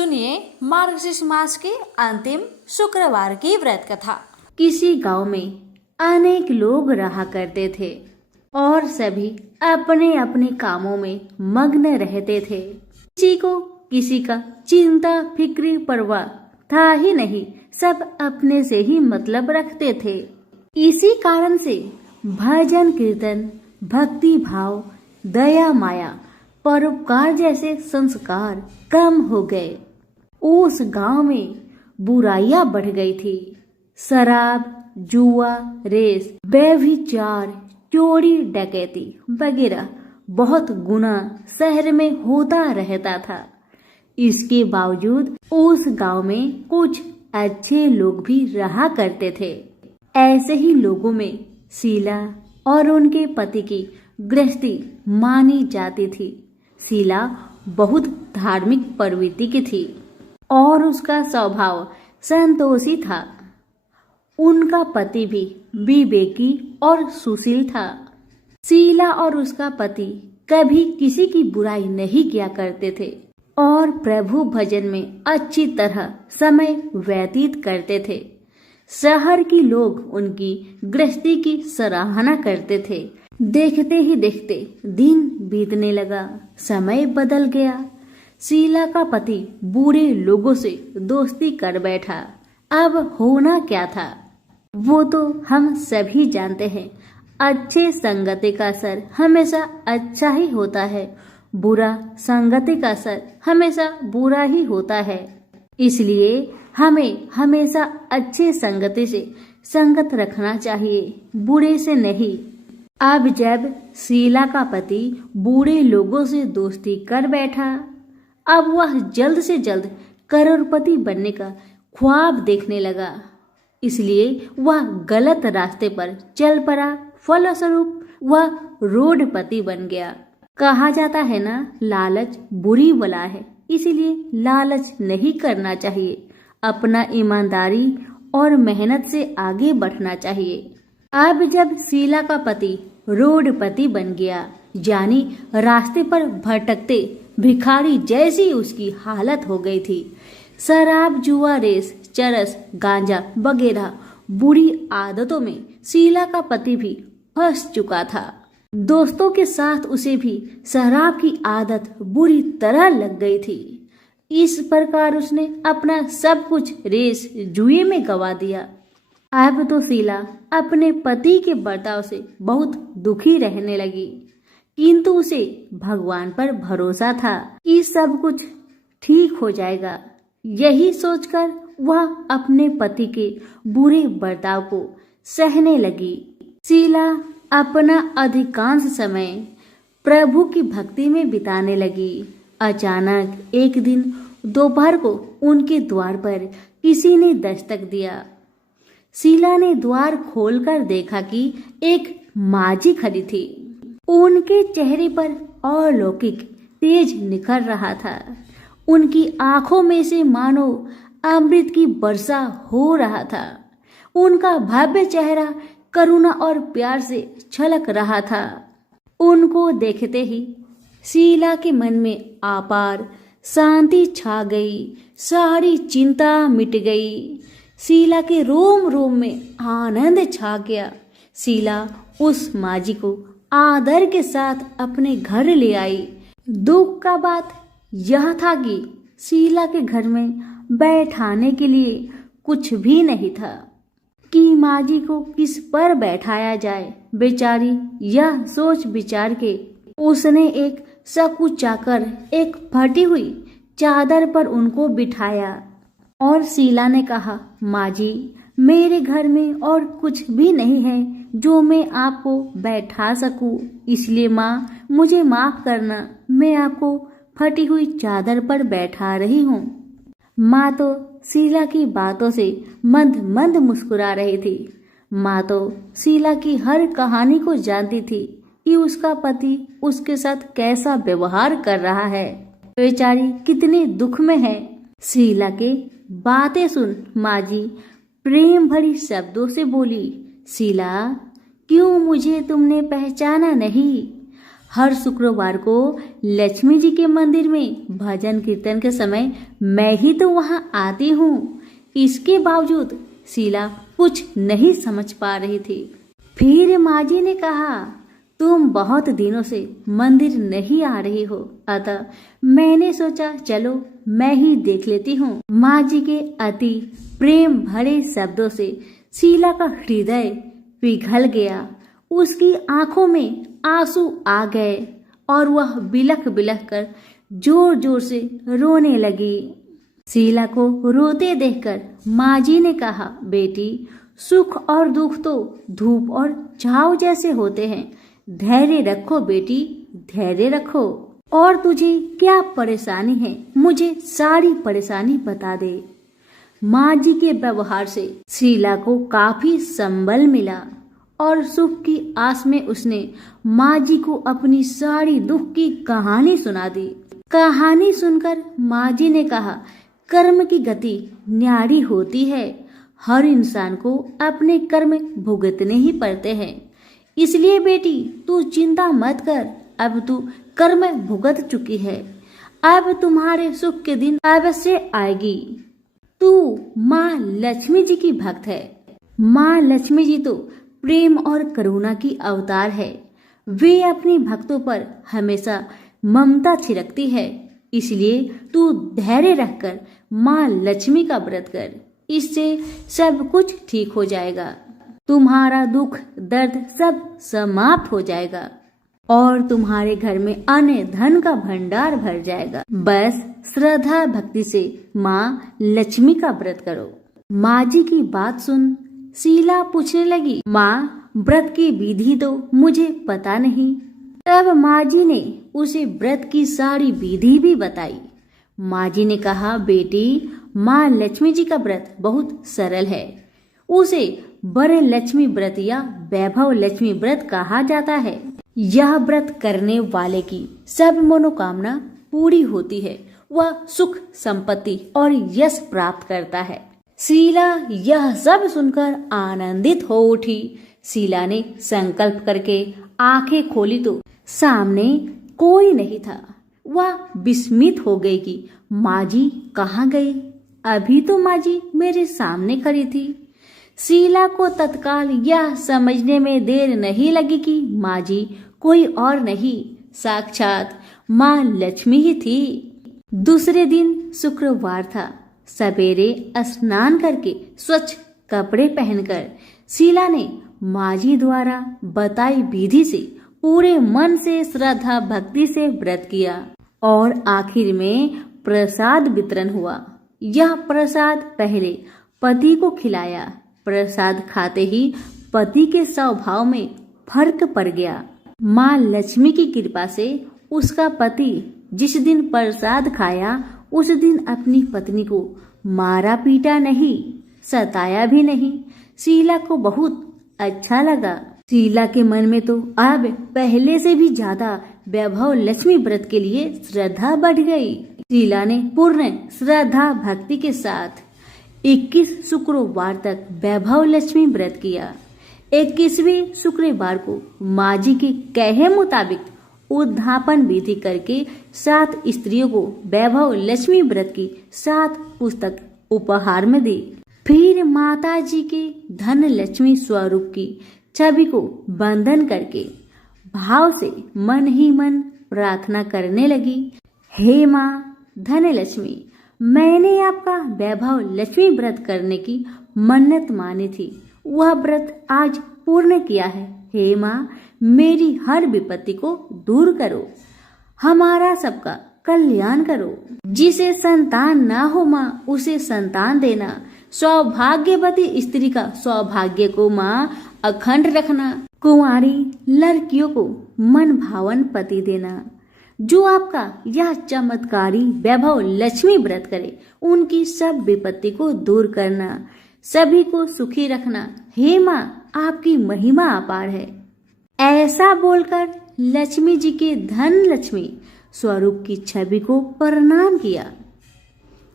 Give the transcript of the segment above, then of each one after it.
सुनिए मार्गशीर्ष मास के अंतिम शुक्रवार की व्रत कथा। किसी गांव में अनेक लोग रहा करते थे और सभी अपने अपने कामों में मग्न रहते थे। किसी को किसी का चिंता फिक्र परवाह था ही नहीं, सब अपने से ही मतलब रखते थे। इसी कारण से भजन कीर्तन, भक्ति भाव, दया माया, परोपकार जैसे संस्कार कम हो गए। उस गांव में बुराइयां बढ़ गई थी। शराब, जुआ, रेस, व्यभिचार, चोरी डकैती वगैरह बहुत गुना शहर में होता रहता था। इसके बावजूद उस गांव में कुछ अच्छे लोग भी रहा करते थे। ऐसे ही लोगों में शीला और उनके पति की गृहस्थी मानी जाती थी। शीला बहुत धार्मिक प्रवृत्ति की थी और उसका स्वभाव संतोषी था। उनका पति भी विवेकी और सुशील था। शीला और उसका पति कभी किसी की बुराई नहीं किया करते थे और प्रभु भजन में अच्छी तरह समय व्यतीत करते थे। शहर के लोग उनकी गृहस्थी की सराहना करते थे। देखते ही देखते दिन बीतने लगा, समय बदल गया। शीला का पति बुरे लोगों से दोस्ती कर बैठा। अब होना क्या था वो तो हम सभी जानते हैं। अच्छे संगति का असर हमेशा अच्छा ही होता है, बुरा संगति का असर हमेशा बुरा ही होता है। इसलिए हमें हमेशा अच्छे संगति से संगत रखना चाहिए, बुरे से नहीं। अब जब शीला का पति बूढ़े लोगों से दोस्ती कर बैठा, अब वह जल्द से जल्द करोड़पति बनने का ख्वाब देखने लगा। इसलिए वह गलत रास्ते पर चल पड़ा। फलस्वरूप वह रोडपति बन गया। कहा जाता है ना, लालच बुरी बला है, इसीलिए लालच नहीं करना चाहिए। अपना ईमानदारी और मेहनत से आगे बढ़ना चाहिए। अब जब शीला का पति रोडपति बन गया, यानी रास्ते पर भटकते भिखारी जैसी उसकी हालत हो गई थी। शराब, जुआ, रेस, चरस, गांजा वगैरह बुरी आदतों में शीला का पति भी फंस चुका था। दोस्तों के साथ उसे भी शराब की आदत बुरी तरह लग गई थी। इस प्रकार उसने अपना सब कुछ रेस जुए में गवा दिया। अब तो शीला अपने पति के बर्ताव से बहुत दुखी रहने लगी, किंतु उसे भगवान पर भरोसा था कि सब कुछ ठीक हो जाएगा। यही सोचकर वह अपने पति के बुरे बर्ताव को सहने लगी। शीला अपना अधिकांश समय प्रभु की भक्ति में बिताने लगी। अचानक एक दिन दोपहर को उनके द्वार पर किसी ने दस्तक दिया। शीला ने द्वार खोलकर देखा कि एक माजी खड़ी थी। उनके चेहरे पर अलौकिक तेज निखर रहा था। उनकी आंखों में से मानो अमृत की वर्षा हो रहा था। उनका भव्य चेहरा करुणा और प्यार से छलक रहा था। उनको देखते ही शीला के मन में अपार शांति छा गई। सारी चिंता मिट गई। शीला के रोम रोम में आनंद छा गया। शीला उस माजी को आदर के साथ अपने घर ले आई। दुख का बात यह था कि शीला के घर में बैठाने के लिए कुछ भी नहीं था कि माजी को किस पर बैठाया जाए। बेचारी यह सोच विचार के उसने एक सकुचाकर एक फटी हुई चादर पर उनको बिठाया और शीला ने कहा, माजी, मेरे घर में और कुछ भी नहीं है जो मैं आपको बैठा सकूं, इसलिए माँ मुझे माफ करना, मैं आपको फटी हुई चादर पर बैठा रही हूँ। माँ तो शीला की बातों से मंद मंद मुस्कुरा रही थी। माँ तो शीला की हर कहानी को जानती थी कि उसका पति उसके साथ कैसा व्यवहार कर रहा है। बेचारी कितने दुख में है। शीला के बातें सुन माजी प्रेम भरी शब्दों से बोली, शीला, क्यों मुझे तुमने पहचाना नहीं? हर शुक्रवार को लक्ष्मी जी के मंदिर में भजन कीर्तन के समय मैं ही तो वहां आती हूँ। इसके बावजूद शीला कुछ नहीं समझ पा रही थी। फिर माँ जी ने कहा, तुम बहुत दिनों से मंदिर नहीं आ रही हो, अतः मैंने सोचा चलो मैं ही देख लेती हूँ। माँ जी के अति प्रेम भरे शब्दों से शीला का हृदय पिघल गया। उसकी आंखों में आंसू आ गए और वह बिलख बिलख कर जोर जोर से रोने लगी। शीला को रोते देखकर माँ जी ने कहा, बेटी, सुख और दुख तो धूप और छाव जैसे होते हैं। धैर्य रखो बेटी, धैर्य रखो। और तुझे क्या परेशानी है, मुझे सारी परेशानी बता दे। माँ जी के व्यवहार से शीला को काफी संबल मिला और सुख की आस में उसने माँ जी को अपनी सारी दुख की कहानी सुना दी। कहानी सुनकर माँ जी ने कहा, कर्म की गति न्यारी होती है। हर इंसान को अपने कर्म भुगतने ही पड़ते हैं। इसलिए बेटी, तू चिंता मत कर, अब तू कर्म भुगत चुकी है। अब तुम्हारे सुख के दिन अवश्य आएगी। तू माँ लक्ष्मी जी की भक्त है। माँ लक्ष्मी जी तो प्रेम और करुणा की अवतार है। वे अपनी भक्तों पर हमेशा ममता छिड़कती है। इसलिए तू धैर्य रखकर माँ लक्ष्मी का व्रत कर, इससे सब कुछ ठीक हो जाएगा। तुम्हारा दुख दर्द सब समाप्त हो जाएगा और तुम्हारे घर में अन्न धन का भंडार भर जाएगा। बस श्रद्धा भक्ति से माँ लक्ष्मी का व्रत करो। माँ जी की बात सुन शीला पूछने लगी, माँ, व्रत की विधि तो मुझे पता नहीं। तब माँ जी ने उसे व्रत की सारी विधि भी बताई। माँ जी ने कहा, बेटी, माँ लक्ष्मी जी का व्रत बहुत सरल है। उसे वर लक्ष्मी व्रत या वैभव लक्ष्मी व्रत कहा जाता है। यह व्रत करने वाले की सब मनोकामना पूरी होती है। वह सुख संपत्ति और यश प्राप्त करता है। शीला यह सब सुनकर आनंदित हो उठी। शीला ने संकल्प करके आंखें खोली तो सामने कोई नहीं था। वह विस्मित हो गई कि माँ जी कहाँ गई। अभी तो माँ जी मेरे सामने खड़ी थी। शीला को तत्काल यह समझने में देर नहीं लगी कि माँ जी कोई और नहीं, साक्षात माँ लक्ष्मी ही थी। दूसरे दिन शुक्रवार था। सवेरे स्नान करके स्वच्छ कपड़े पहनकर शीला ने माँ जी द्वारा बताई विधि से पूरे मन से श्रद्धा भक्ति से व्रत किया और आखिर में प्रसाद वितरण हुआ। यह प्रसाद पहले पति को खिलाया। प्रसाद खाते ही पति के स्वभाव में फर्क पड़ गया। माँ लक्ष्मी की कृपा से उसका पति जिस दिन प्रसाद खाया उस दिन अपनी पत्नी को मारा पीटा नहीं, सताया भी नहीं। शीला को बहुत अच्छा लगा। शीला के मन में तो अब पहले से भी ज्यादा वैभव लक्ष्मी व्रत के लिए श्रद्धा बढ़ गई। शीला ने पूर्ण श्रद्धा भक्ति के साथ 21 शुक्रवार तक वैभव लक्ष्मी व्रत किया। 21वें शुक्रवार को माँ जी के कहे मुताबिक उद्धापन विधि करके 7 स्त्रियों को वैभव लक्ष्मी व्रत की 7 पुस्तक उपहार में दी। फिर माता जी के धन लक्ष्मी स्वरूप की छवि को बंधन करके भाव से मन ही मन प्रार्थना करने लगी, हे माँ धन लक्ष्मी, मैंने आपका वैभव लक्ष्मी व्रत करने की मन्नत मानी थी। वह व्रत आज पूर्ण किया है। हे माँ, मेरी हर विपत्ति को दूर करो, हमारा सबका कल्याण करो। जिसे संतान ना हो माँ, उसे संतान देना। सौभाग्यवती स्त्री का सौभाग्य को माँ अखंड रखना। कुंवारी लड़कियों को मन भावन पति देना। जो आपका यह चमत्कारी वैभव लक्ष्मी व्रत करे, उनकी सब विपत्ति को दूर करना, सभी को सुखी रखना। हे माँ, आपकी महिमा अपार है। ऐसा बोलकर लक्ष्मी जी के धन लक्ष्मी स्वरूप की छवि को प्रणाम किया।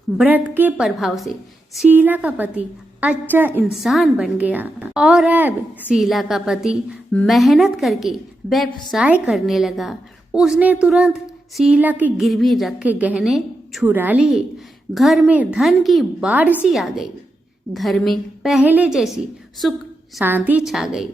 व्रत के प्रभाव से शीला का पति अच्छा इंसान बन गया और अब शीला का पति मेहनत करके व्यवसाय करने लगा। उसने तुरंत शीला की गिरवी रखे गहने छुरा लिए। घर में धन की बाढ़ सी आ गई। घर में पहले जैसी सुख शांति छा गई।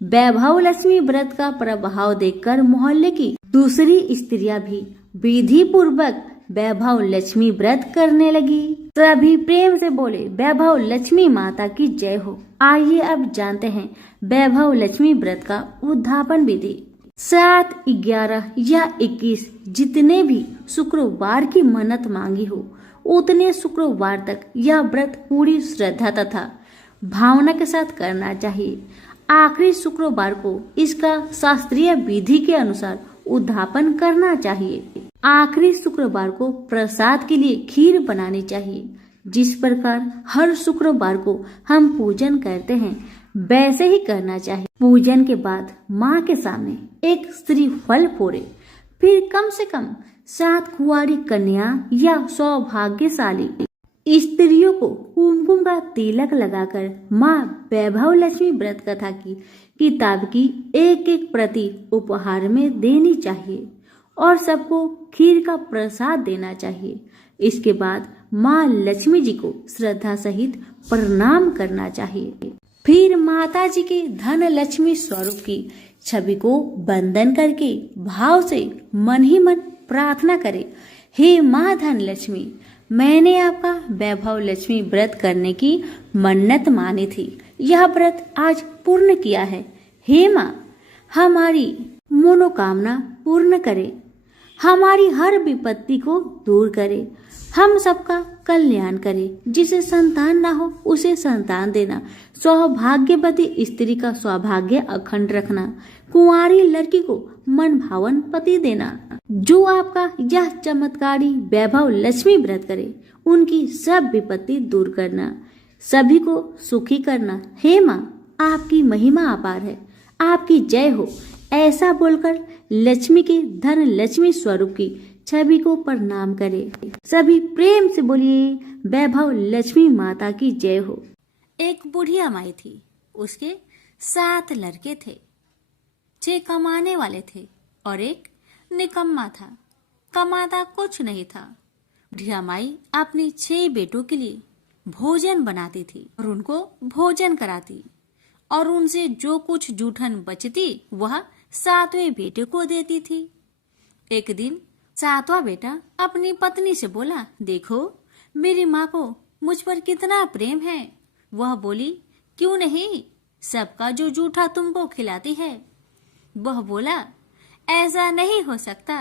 वैभव लक्ष्मी व्रत का प्रभाव देखकर मोहल्ले की दूसरी स्त्रियां भी विधि पूर्वक वैभव लक्ष्मी व्रत करने लगी। सभी प्रेम से बोले, वैभव लक्ष्मी माता की जय हो। आइए अब जानते हैं वैभव लक्ष्मी व्रत का उद्यापन विधि। 7, 11 या 21 जितने भी शुक्रवार की मन्नत मांगी हो उतने शुक्रवार तक यह व्रत पूरी श्रद्धा तथा भावना के साथ करना चाहिए। आखिरी शुक्रवार को इसका शास्त्रीय विधि के अनुसार उद्यापन करना चाहिए। आखिरी शुक्रवार को प्रसाद के लिए खीर बनानी चाहिए। जिस प्रकार हर शुक्रवार को हम पूजन करते हैं वैसे ही करना चाहिए। पूजन के बाद माँ के सामने एक श्रीफल फोड़े। फिर कम से कम 7 कुंवारी कन्या या सौभाग्यशाली स्त्रियों को कुमकुम का तिलक लगाकर माँ वैभव लक्ष्मी व्रत कथा की किताब की एक प्रति उपहार में देनी चाहिए और सबको खीर का प्रसाद देना चाहिए। इसके बाद माँ लक्ष्मी जी को श्रद्धा सहित प्रणाम करना चाहिए। फिर माता जी के धन लक्ष्मी स्वरूप की छवि को वंदन करके भाव से मन ही मन प्रार्थना करें, हे माँ धन लक्ष्मी, मैंने आपका वैभव लक्ष्मी व्रत करने की मन्नत मानी थी। यह व्रत आज पूर्ण किया है। हे माँ, हमारी मनोकामना पूर्ण करे, हमारी हर विपत्ति को दूर करे, हम सबका कल्याण करे। जिसे संतान ना हो उसे संतान देना, सौभाग्यवती स्त्री का सौभाग्य अखंड रखना, कुंवारी लड़की को मन भावन पति देना। जो आपका यह चमत्कारी वैभव लक्ष्मी व्रत करे उनकी सब विपत्ति दूर करना, सभी को सुखी करना। हे माँ, आपकी महिमा अपार है, आपकी जय हो। ऐसा बोलकर लक्ष्मी के धन लक्ष्मी स्वरूप की छवि को प्रणाम करे। सभी प्रेम से बोलिए, वैभव लक्ष्मी माता की जय हो। एक बुढ़िया माई थी। उसके 7 लड़के थे। 6 कमाने वाले थे और एक निकम्मा था, कमाता कुछ नहीं था। बुढ़िया माई अपनी 6 बेटों के लिए भोजन बनाती थी और उनको भोजन कराती और उनसे जो कुछ जूठन बचती वह 7वें बेटे को देती थी। एक दिन 7वां बेटा अपनी पत्नी से बोला, देखो मेरी माँ को मुझ पर कितना प्रेम है। वह बोली, क्यों नहीं, सबका जो जूठा तुमको खिलाती है। वह बोला, ऐसा नहीं हो सकता,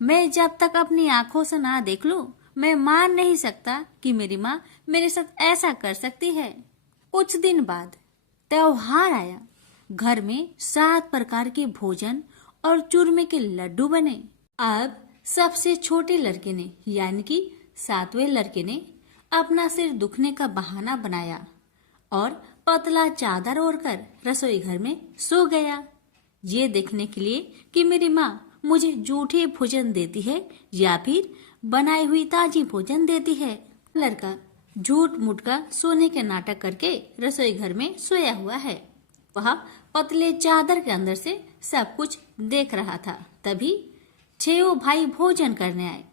मैं जब तक अपनी आंखों से ना देख लूं मैं मान नहीं सकता कि मेरी माँ मेरे साथ ऐसा कर सकती है। कुछ दिन बाद त्योहार आया। घर में 7 प्रकार के भोजन और चूरमे के लड्डू बने। अब सबसे छोटे लड़के ने यानी कि 7वें लड़के ने अपना सिर दुखने का बहाना बनाया और पतला चादर ओढ़कर रसोई घर में सो गया, ये देखने के लिए कि मेरी माँ मुझे जूठे भोजन देती है या फिर बनाई हुई ताजी भोजन देती है। लड़का झूठ मूठ का सोने के नाटक करके रसोई घर में सोया हुआ है। वह पतले चादर के अंदर से सब कुछ देख रहा था। तभी 6 भाई भोजन करने आए।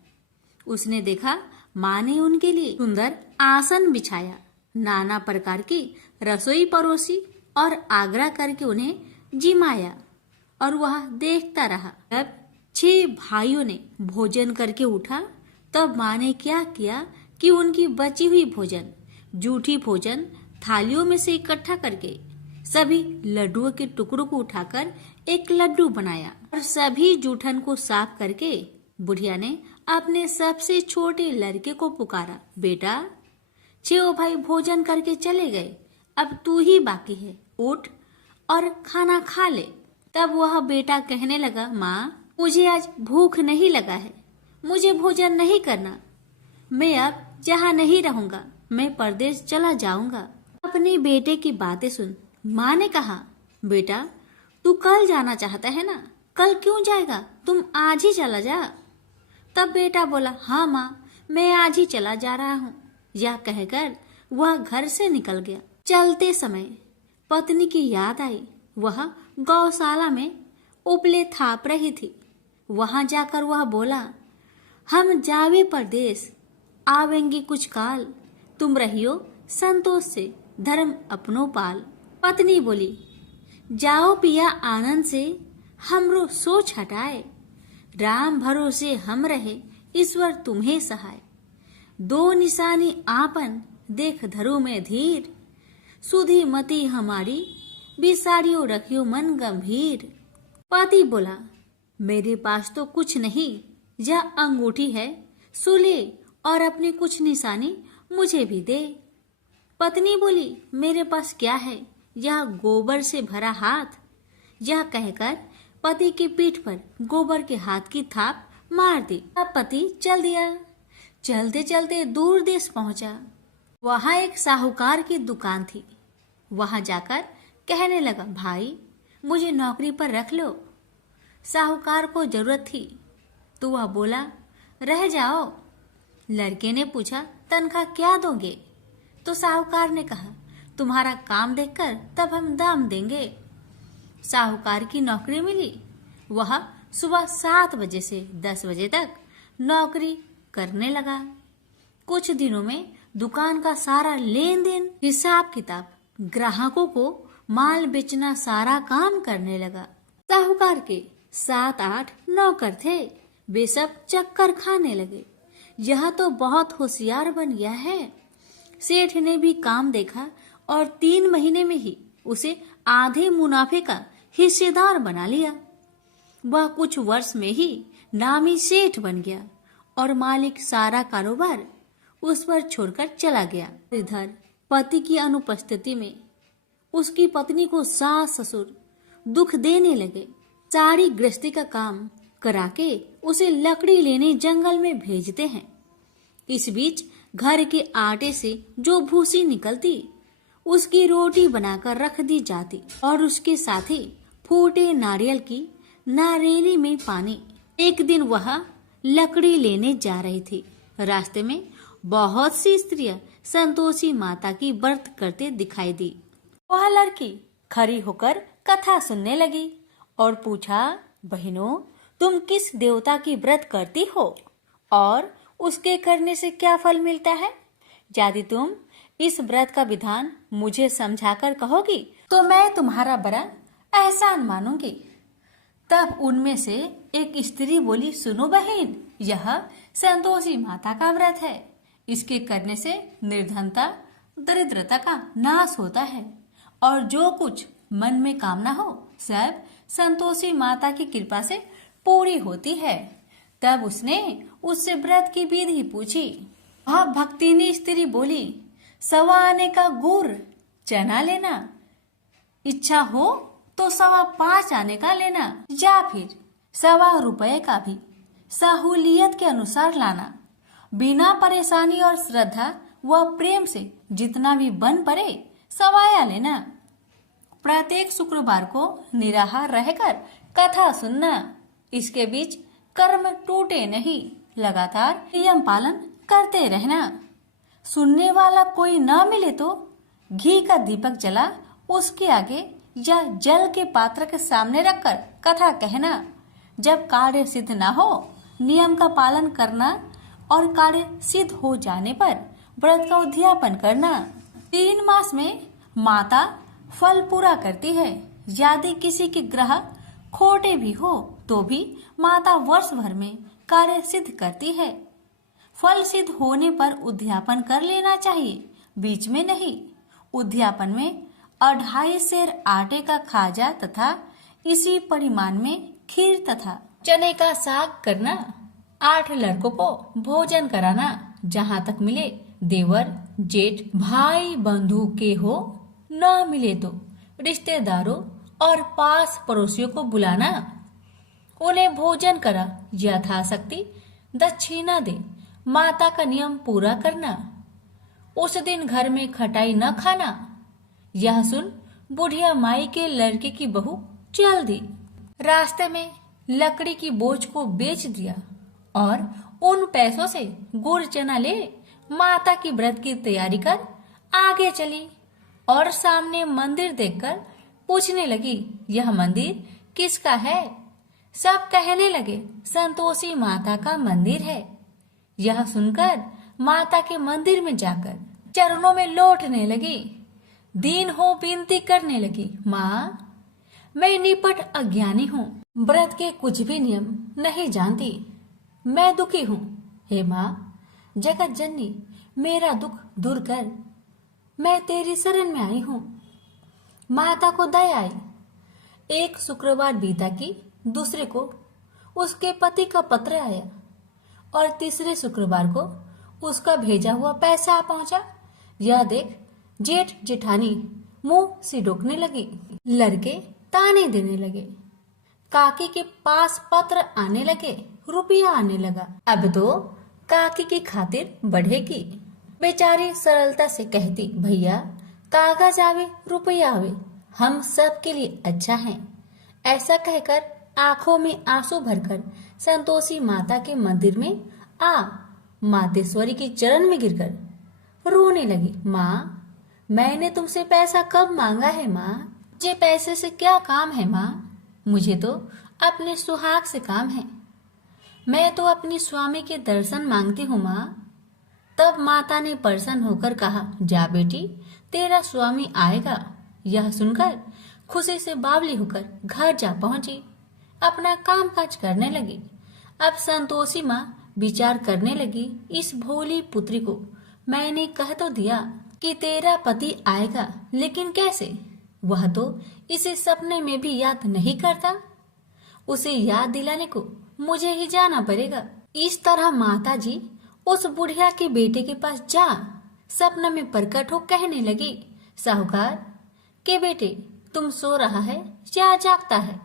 उसने देखा माँ ने उनके लिए सुंदर आसन बिछाया, नाना प्रकार की रसोई परोसी और आग्रह करके उन्हें जिमाया और वह देखता रहा। तब 6 भाइयों ने भोजन करके उठा। तब माँ ने क्या किया कि उनकी बची हुई भोजन, जूठी भोजन थालियों में से इकट्ठा करके सभी लड्डुओं के टुकड़ों को उठाकर एक लड्डू बनाया और सभी जूठन को साफ करके बुढ़िया ने अपने सबसे छोटे लड़के को पुकारा, बेटा 6 भाई भोजन करके चले गए, अब तू ही बाकी है, उठ और खाना खा ले। तब वह बेटा कहने लगा, माँ मुझे आज भूख नहीं लगा है, मुझे भोजन नहीं करना, मैं अब जहाँ नहीं रहूंगा, मैं परदेश चला जाऊंगा। अपने बेटे की बातें सुन माँ ने कहा, बेटा तू कल जाना चाहता है ना, कल क्यों जाएगा, तुम आज ही चला जा। तब बेटा बोला, हाँ माँ मैं आज ही चला जा रहा हूँ। यह कहकर वह घर से निकल गया। चलते समय पत्नी की याद आई। वह गौशाला में उपले थाप रही थी। वहां जाकर वह बोला, हम जावे परदेश, आवेंगे कुछ काल, तुम रहियो संतोष से, धर्म अपनो पाल। पत्नी बोली, जाओ पिया आनंद से, हमरो सोच हटाए, राम भरोसे हम रहे, ईश्वर तुम्हें सहाय। दो निशानी आपन, देख धरो में धीर, सुधी मती हमारी, बिसारियो रखियो मन गंभीर। पति बोला, मेरे पास तो कुछ नहीं, यह अंगूठी है, सुले और अपनी कुछ निशानी मुझे भी दे। पत्नी बोली, मेरे पास क्या है, यह गोबर से भरा हाथ। यह कहकर पति की पीठ पर गोबर के हाथ की थाप मार दी। अब पति चल दिया। चलते चलते दूर देश पहुंचा। वहां एक साहूकार की दुकान थी। वहां जाकर कहने लगा, भाई मुझे नौकरी पर रख लो। साहूकार को जरूरत थी तो वह बोला, रह जाओ। लड़के ने पूछा, तनख्वाह क्या दोगे? तो साहूकार ने कहा, तुम्हारा काम देखकर तब हम दाम देंगे। साहूकार की नौकरी मिली। वह सुबह 7 बजे से 10 बजे तक नौकरी करने लगा। कुछ दिनों में दुकान का सारा लेन देन, हिसाब किताब, ग्राहकों को माल बेचना, सारा काम करने लगा। साहूकार के 7-8 नौकर थे। वे सब चक्कर खाने लगे। यह तो बहुत होशियार बन गया है। सेठ ने भी काम देखा और 3 महीने में ही उसे आधे मुनाफे का हिस्सेदार बना लिया। वह कुछ वर्ष में ही नामी सेठ बन गया और मालिक सारा कारोबार उस पर छोड़कर चला गया। इधर पति की अनुपस्थिति में उसकी पत्नी को सास ससुर दुख देने लगे। सारी गृहस्थी का काम करा के उसे लकड़ी लेने जंगल में भेजते हैं। इस बीच घर के आटे से जो भूसी निकलती, उसकी रोटी बनाकर रख दी जाती और उसके साथ ही फूटे नारियल की नारेली में पानी। एक दिन वह लकड़ी लेने जा रही थी। रास्ते में बहुत सी स्त्रियां संतोषी माता की व्रत करते दिखाई दी। वह लड़की खड़ी होकर कथा सुनने लगी और पूछा, बहनों तुम किस देवता की व्रत करती हो और उसके करने से क्या फल मिलता है? यदि तुम इस व्रत का विधान मुझे समझाकर कहोगी तो मैं तुम्हारा बड़ा एहसान मानूंगी। तब उनमें से एक स्त्री बोली, सुनो बहन, यह संतोषी माता का व्रत है। इसके करने से निर्धनता, दरिद्रता का नाश होता है और जो कुछ मन में कामना हो सब संतोषी माता की कृपा से पूरी होती है। तब उसने उससे व्रत की विधि पूछी। वह भक्तिनी स्त्री बोली, 1.25 आने का गुड़ चना लेना, इच्छा हो तो 5.25 आने का लेना, या फिर 1.25 रुपए का भी सहूलियत के अनुसार लाना। बिना परेशानी और श्रद्धा व प्रेम से जितना भी बन पड़े 1.25 लेना। प्रत्येक शुक्रवार को निराहार रहकर कथा सुनना। इसके बीच कर्म टूटे नहीं, लगातार नियम पालन करते रहना। सुनने वाला कोई न मिले तो घी का दीपक जला उसके आगे या जल के पात्र के सामने रखकर कथा कहना। जब कार्य सिद्ध न हो नियम का पालन करना और कार्य सिद्ध हो जाने पर व्रत का उद्यापन करना। 3 मास में माता फल पूरा करती है। यदि किसी के ग्रह खोटे भी हो तो भी माता वर्ष भर में कार्य सिद्ध करती है। फल सिद्ध होने पर उद्यापन कर लेना चाहिए, बीच में नहीं। उद्यापन में 2.5 सेर आटे का खाजा तथा इसी परिमाण में खीर तथा चने का साग करना। 8 लड़कों को भोजन कराना। जहाँ तक मिले देवर जेठ भाई बंधु के हो, न मिले तो रिश्तेदारों और पास पड़ोसियों को बुलाना। उन्हें भोजन करा, यथाशक्ति दक्षिणा दे। माता का नियम पूरा करना। उस दिन घर में खटाई न खाना। यह सुन बुढ़िया माई के लड़के की बहू चल दी। रास्ते में लकड़ी की बोझ को बेच दिया और उन पैसों से गुड़ चना ले माता की व्रत की तैयारी कर आगे चली और सामने मंदिर देखकर पूछने लगी, यह मंदिर किसका है? सब कहने लगे, संतोषी माता का मंदिर है। यह सुनकर माता के मंदिर में जाकर चरणों में लौटने लगी। दीन हो विनती करने लगी, माँ मैं निपट अज्ञानी हूँ, व्रत के कुछ भी नियम नहीं जानती, मैं दुखी हूँ। हे माँ जगत जननी मेरा दुख दूर कर, मैं तेरी शरण में आई हूँ। माता को दया आई। एक शुक्रवार बीता कि दूसरे को उसके पति का पत्र आया और तीसरे शुक्रवार को उसका भेजा हुआ पैसा आ पहुंचा। यह देख जेठ जेठानी मुंह सिडोकने लगी। लड़के ताने देने लगे। काकी के पास पत्र आने लगे, रुपया आने लगा। अब तो काकी की खातिर बढ़ेगी। बेचारी सरलता से कहती, भैया कागज आवे रुपया आवे, हम सब के लिए अच्छा है। ऐसा कहकर आंखों में आंसू भरकर संतोषी माता के मंदिर में आ मातेश्वरी के चरण में गिरकर रोने लगी। माँ मैंने तुमसे पैसा कब मांगा है माँ? मुझे पैसे से क्या काम है माँ? मुझे तो अपने सुहाग से काम है। मैं तो अपनी स्वामी के दर्शन मांगती हूँ माँ। तब माता ने प्रसन्न होकर कहा, जा बेटी तेरा स्वामी आएगा। यह सुनकर खुशी से बावली होकर घर जा पहुंची, अपना काम काज करने लगी। अब संतोषी माँ विचार करने लगी, इस भोली पुत्री को मैंने कह तो दिया कि तेरा पति आएगा, लेकिन कैसे? वह तो इसे सपने में भी याद नहीं करता। उसे याद दिलाने को मुझे ही जाना पड़ेगा। इस तरह माता जी उस बुढ़िया के बेटे के पास जा सपना में प्रकट हो कहने लगी, साहूकार के बेटे तुम सो रहा है या जागता है?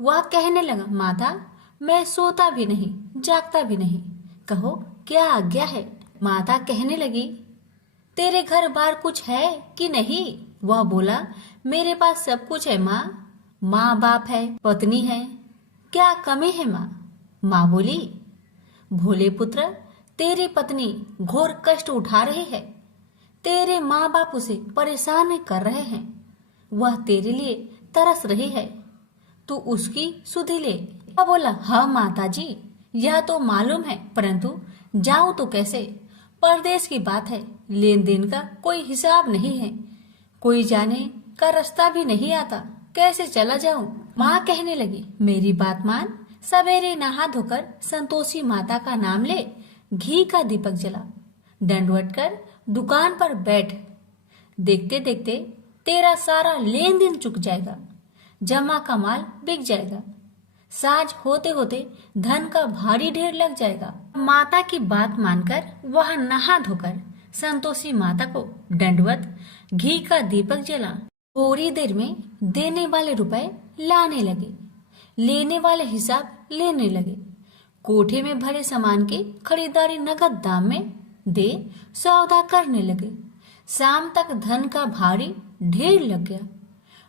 वह कहने लगा, माता मैं सोता भी नहीं जागता भी नहीं, कहो क्या आज्ञा है? माता कहने लगी, तेरे घर बार कुछ है कि नहीं? वह बोला, मेरे पास सब कुछ है माँ। माँ बाप है, पत्नी है, क्या कमी है माँ? माँ बोली, भोले पुत्र तेरी पत्नी घोर कष्ट उठा रही है, तेरे माँ बाप उसे परेशान कर रहे हैं, वह तेरे लिए तरस रही है, तू उसकी सुधि ले। वह बोला, हाँ माता जी यह तो मालूम है, परंतु जाऊं तो कैसे? परदेश की बात है, लेन देन का कोई हिसाब नहीं है, कोई जाने का रास्ता भी नहीं आता, कैसे चला जाऊं? माँ कहने लगी, मेरी बात मान, सवेरे नहा धोकर संतोषी माता का नाम ले, घी का दीपक जला, दंडवत कर दुकान पर बैठ, देखते देखते तेरा सारा लेन देन चुक जाएगा, जमा का माल बिक जाएगा, साज होते होते धन का भारी ढेर लग जाएगा। माता की बात मानकर वह नहा धोकर संतोषी माता को दंडवत घी का दीपक जला। थोड़ी देर में देने वाले रुपए लाने लगे, लेने वाले हिसाब लेने लगे। कोठे में भरे सामान की खरीदारी नगद दाम में दे सौदा करने लगे। शाम तक धन का भारी ढेर लग गया।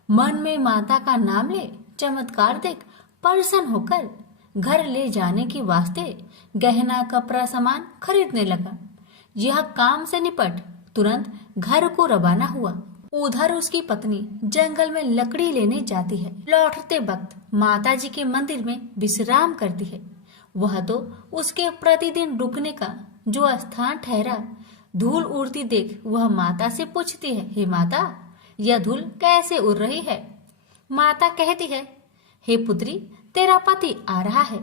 मन में माता का नाम ले चमत्कार देख प्रसन्न होकर घर ले जाने के वास्ते गहना कपड़ा सामान खरीदने लगा। यह काम से निपट तुरंत घर को रवाना हुआ। उधर उसकी पत्नी जंगल में लकड़ी लेने जाती है। लौटते वक्त माता जी के मंदिर में विश्राम करती है। वह तो उसके प्रतिदिन रुकने का जो स्थान ठहरा। धूल उड़ती देख वह माता से पूछती है, हे माता यह धूल कैसे उड़ रही है? माता कहती है, हे पुत्री तेरा पति आ रहा है,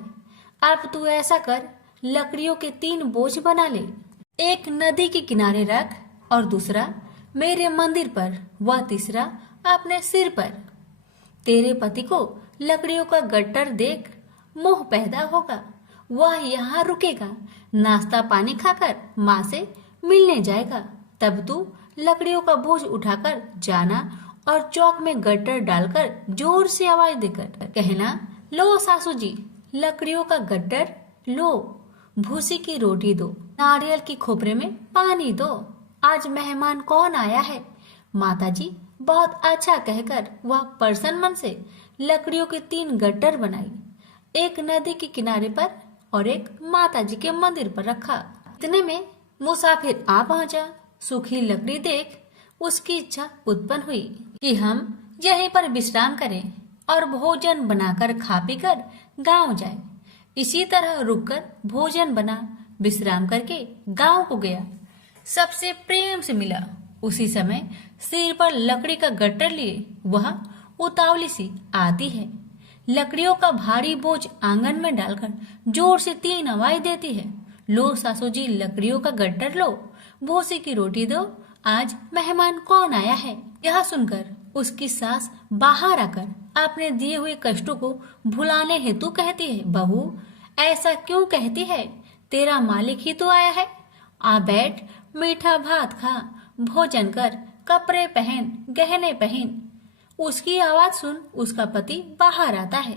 अब तू ऐसा कर लकड़ियों के 3 बोझ बना ले, एक नदी के किनारे रख और दूसरा मेरे मंदिर पर व तीसरा अपने सिर पर। तेरे पति को लकड़ियों का गट्टर देख मोह पैदा होगा, वह यहाँ रुकेगा, नाश्ता पानी खाकर माँ से मिलने जाएगा। तब तू लकड़ियों का बोझ उठाकर जाना और चौक में गट्टर डालकर जोर से आवाज देकर कहना, लो सासू जी लकड़ियों का गट्टर लो, भूसी की रोटी दो, नारियल की खोपरे में पानी दो, आज मेहमान कौन आया है? माता जी बहुत अच्छा कहकर वह प्रसन्न मन से लकड़ियों के 3 गट्टर बनाई, एक नदी के किनारे पर और एक माता जी के मंदिर पर रखा। इतने में मुसाफिर आ पहुंचा। सूखी लकड़ी देख उसकी इच्छा उत्पन्न हुई कि हम यहीं पर विश्राम करें और भोजन बनाकर खा पीकर गांव जाए। इसी तरह रुककर भोजन बना, विश्राम करके गांव को गया। सबसे प्रेम से मिला। उसी समय सिर पर लकड़ी का गट्टर लिए वह उतावली सी आती है। लकड़ियों का भारी बोझ आंगन में डालकर जोर से 3 आवाज देती है। लो सासू जी, लकड़ियों का गट्टर लो, भूसी की रोटी दो, आज मेहमान कौन आया है। यह सुनकर उसकी सास बाहर आकर अपने दिए हुए कष्टों को भुलाने हेतु कहती है, बहू ऐसा क्यों कहती है, तेरा मालिक ही तो आया है। आ बैठ, मीठा भात खा, भोजन कर, कपड़े पहन, गहने पहन। उसकी आवाज सुन उसका पति बाहर आता है।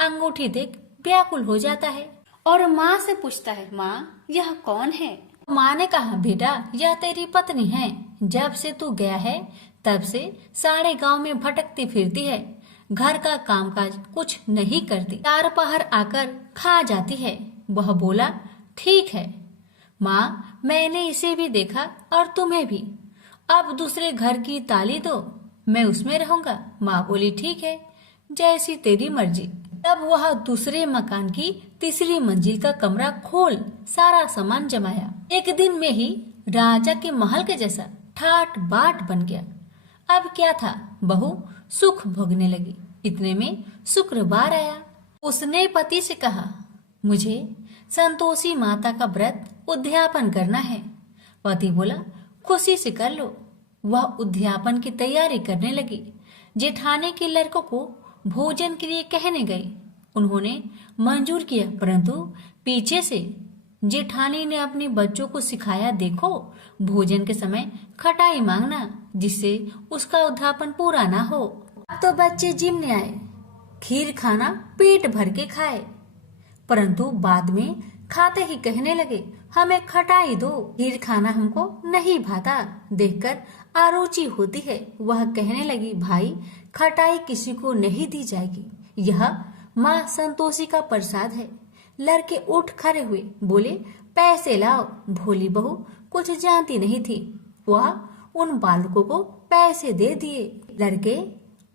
अंगूठी देख व्याकुल हो जाता है और माँ से पूछता है, माँ यह कौन है। माँ ने कहा, बेटा यह तेरी पत्नी है। जब से तू गया है तब से सारे गांव में भटकती फिरती है, घर का कामकाज कुछ नहीं करती, 4 पहर आकर खा जाती है। वह बोला, ठीक है माँ, मैंने इसे भी देखा और तुम्हें भी। अब दूसरे घर की ताली दो, मैं उसमें रहूंगा। माँ बोली, ठीक है, जैसी तेरी मर्जी। तब वह दूसरे मकान की 3री मंजिल का कमरा खोल सारा सामान जमाया। एक दिन में ही राजा के महल के जैसा ठाट बाट बन गया। अब क्या था, बहू सुख भोगने लगी। इतने में शुक्रवार आया। उसने पति से कहा, मुझे संतोषी माता का व्रत उद्यापन करना है। पति बोला, खुशी से कर लो। वह उद्यापन की तैयारी करने लगी। जेठानी के लड़कों को भोजन के लिए कहने गई। उन्होंने मंजूर किया, परंतु पीछे से जेठानी ने अपने बच्चों को सिखाया, देखो भोजन के समय खटाई मांगना, जिससे उसका उद्यापन पूरा ना हो। अब तो बच्चे जिमने आए, खीर खाना पेट भर के खाए, परंतु बाद में खाते ही कहने लगे, हमें खटाई दो, खीर खाना हमको नहीं भाता, देखकर आरुचि होती है। वह कहने लगी, भाई खटाई किसी को नहीं दी जाएगी, यह माँ संतोषी का प्रसाद है। लड़के उठ खड़े हुए, बोले, पैसे लाओ। भोली बहू कुछ जानती नहीं थी, वह उन बालकों को पैसे दे दिए। लड़के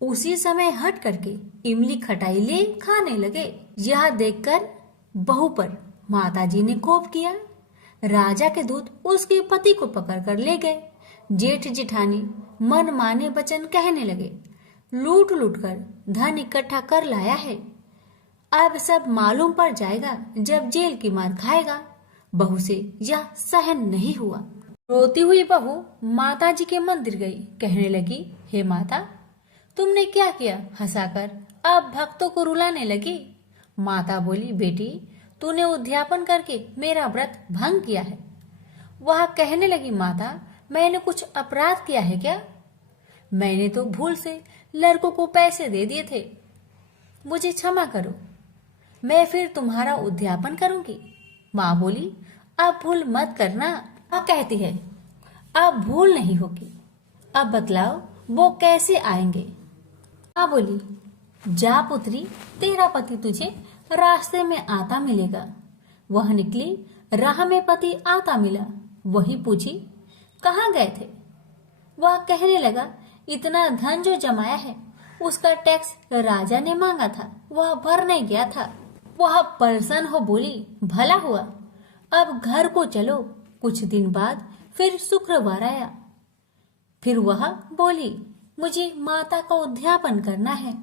उसी समय हट करके इमली खटाई ले खाने लगे। यह देखकर बहू पर माताजी ने कोप किया। राजा के दूत उसके पति को पकड़कर ले गए। जेठ जेठानी मन माने वचन कहने लगे, लूट लूट कर धन इकट्ठा कर लाया है, अब सब मालूम पड़ जाएगा जब जेल की मार खाएगा। बहू से यह सहन नहीं हुआ। रोती हुई बहू माताजी के मंदिर गई। कहने लगी, हे माता, तुमने क्या किया, हंसाकर अब भक्तों को रुलाने लगी। माता बोली, बेटी तूने उद्यापन करके मेरा व्रत भंग किया है। वह कहने लगी, माता मैंने कुछ अपराध किया है क्या? मैंने तो भूल से लड़कों को पैसे दे दिए थे, मुझे क्षमा करो, मैं फिर तुम्हारा उद्यापन करूंगी। माँ बोली, अब भूल मत करना। माँ कहती है, अब भूल नहीं होगी, अब बतलाओ वो कैसे आएंगे। माँ बोली, जा पुत्री, तेरा पति तुझे रास्ते में आता मिलेगा। वह निकली, राह में पति आता मिला। वही पूछी, कहाँ गए थे? वह कहने लगा, इतना धन जो जमाया है उसका टैक्स राजा ने मांगा था, वह भरने गया था। वह परेशान हो बोली, भला हुआ, अब घर को चलो। कुछ दिन बाद फिर शुक्रवार आया। फिर वह बोली, मुझे माता का उद्यापन करना है।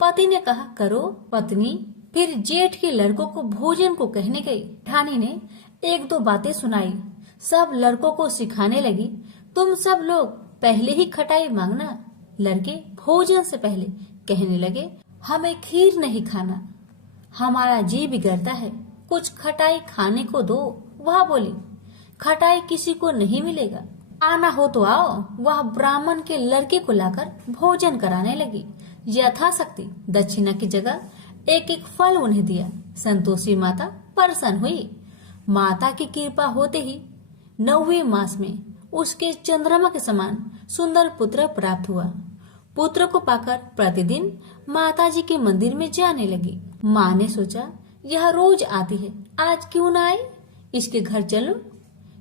पति ने कहा, करो। पत्नी फिर जेठ के लड़कों को भोजन को कहने गई। ठानी ने 1-2 बातें सुनाई। सब लड़कों को सिखाने लगी, तुम सब लोग पहले ही खटाई मांगना। लड़के भोजन से पहले कहने लगे, हमें खीर नहीं खाना, हमारा जी बिगड़ता है, कुछ खटाई खाने को दो। वह बोली, खटाई किसी को नहीं मिलेगा, आना हो तो आओ। वह ब्राह्मण के लड़के को लाकर भोजन कराने लगी। यथाशक्ति दक्षिणा की जगह 1-1 फल उन्हें दिया। संतोषी माता प्रसन्न हुई। माता की कृपा होते ही 9वें मास में उसके चंद्रमा के समान सुंदर पुत्र प्राप्त हुआ। पुत्र को पाकर प्रतिदिन माताजी के मंदिर में जाने लगी। माँ ने सोचा, यह रोज आती है, आज क्यों न आए, इसके घर चलो।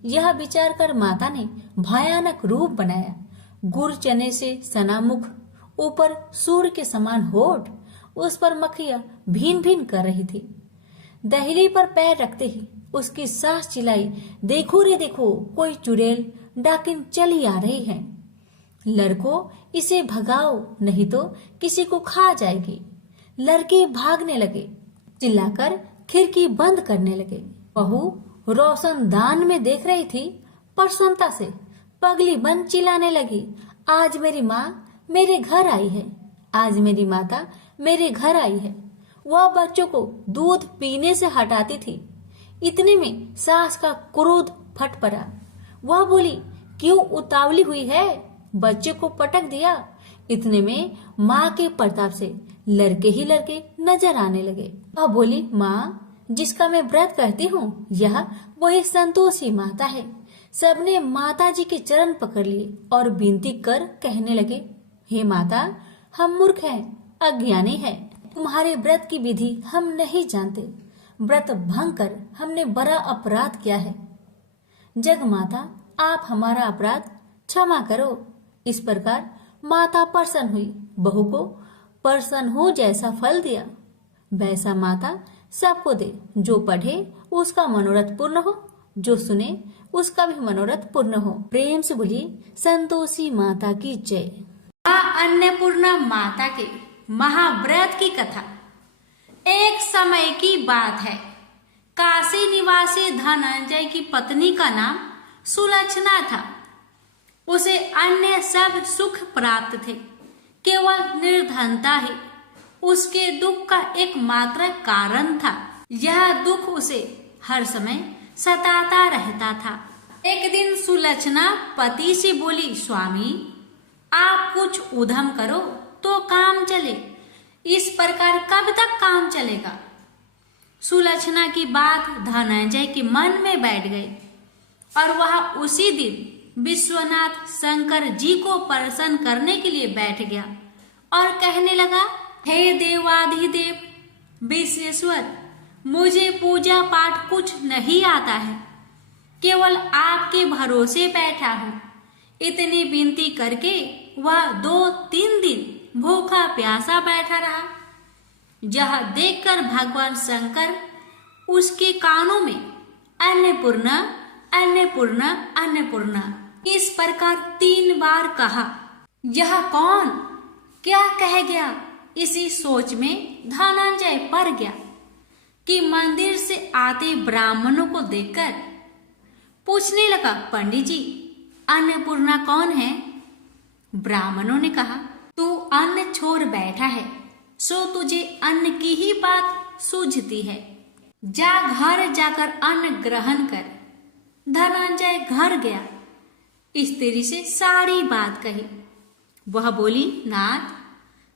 यह विचार कर माता ने भयानक रूप बनाया। गुड़ चने से सना मुख, ऊपर सूर्य के समान होठ, उस पर मक्खियां भीन भीन कर रही थी। दहली पर पैर रखते ही उसकी सास चिल्लाई, देखो रे देखो, कोई चुड़ैल डाकिन चली आ रही है। लड़कों, इसे भगाओ, नहीं तो किसी को खा जाएगी। लड़के भागने लगे, चिल्लाकर खिड़की बंद करने लगे। बहू रोशनदान में देख रही थी। प्रसन्नता से पगली बन चिल्लाने लगी, आज मेरी माँ मेरे घर आई है, आज मेरी माता मेरे घर आई है। वह बच्चों को दूध पीने से हटाती थी। इतने में सास का क्रोध फट पड़ा। वह बोली, क्यों उतावली हुई है, बच्चे को पटक दिया। इतने में माँ के प्रताप से लड़के ही लड़के नजर आने लगे। वह बोली, माँ, जिसका मैं व्रत करती हूँ, यह वही संतोषी माता है। सबने माता जी के चरण पकड़ लिए और विनती कर कहने लगे, हे माता, हम मूर्ख हैं, अज्ञानी हैं, तुम्हारे व्रत की विधि हम नहीं जानते। व्रत भंग कर हमने बड़ा अपराध किया है। जग माता, आप हमारा अपराध क्षमा करो। इस प्रकार माता प्रसन्न हुई। बहू को प्रसन्न हो जैसा फल दिया, वैसा माता सबको दे। जो पढ़े उसका मनोरथ पूर्ण हो, जो सुने उसका भी मनोरथ पूर्ण हो। प्रेम से बोलिए संतोषी माता की जय। अन्नपूर्णा माता के महाव्रत की कथा। एक समय की बात है। काशी निवासी धनंजय की पत्नी का नाम सुलक्षणा था। उसे अन्य सब सुख प्राप्त थे, केवल निर्धनता ही उसके दुख का एकमात्र कारण था। यह दुख उसे हर समय सताता रहता था। एक दिन सुलक्षणा पति से बोली, स्वामी, आप कुछ उद्यम करो तो काम चले। इस प्रकार कब तक काम चलेगा? सुलक्षणा की बात धनंजय के मन में बैठ गई और वह उसी दिन विश्वनाथ शंकर जी को प्रसन्न करने के लिए बैठ गया और कहने लगा, हे देवाधिदेव विश्वेश्वर, मुझे पूजा पाठ कुछ नहीं आता है, केवल आपके भरोसे बैठा हूँ। इतनी विनती करके वह 2-3 दिन भूखा प्यासा बैठा रहा। यह देखकर भगवान शंकर उसके कानों में अन्नपूर्णा अन्नपूर्णा अन्नपूर्णा इस प्रकार 3 बार कहा। यह कौन क्या कह गया? इसी सोच में धनंजय पड़ गया कि मंदिर से आते ब्राह्मणों को देखकर पूछने लगा, पंडित जी, अन्नपूर्णा कौन है? ब्राह्मणों ने कहा, तू अन्न छोड़ बैठा है, सो तुझे अन्न की ही बात सूझती है। जा घर जाकर अन्न ग्रहण कर। धनंजय घर गया, स्त्री से सारी बात कही। वह बोली, नाथ,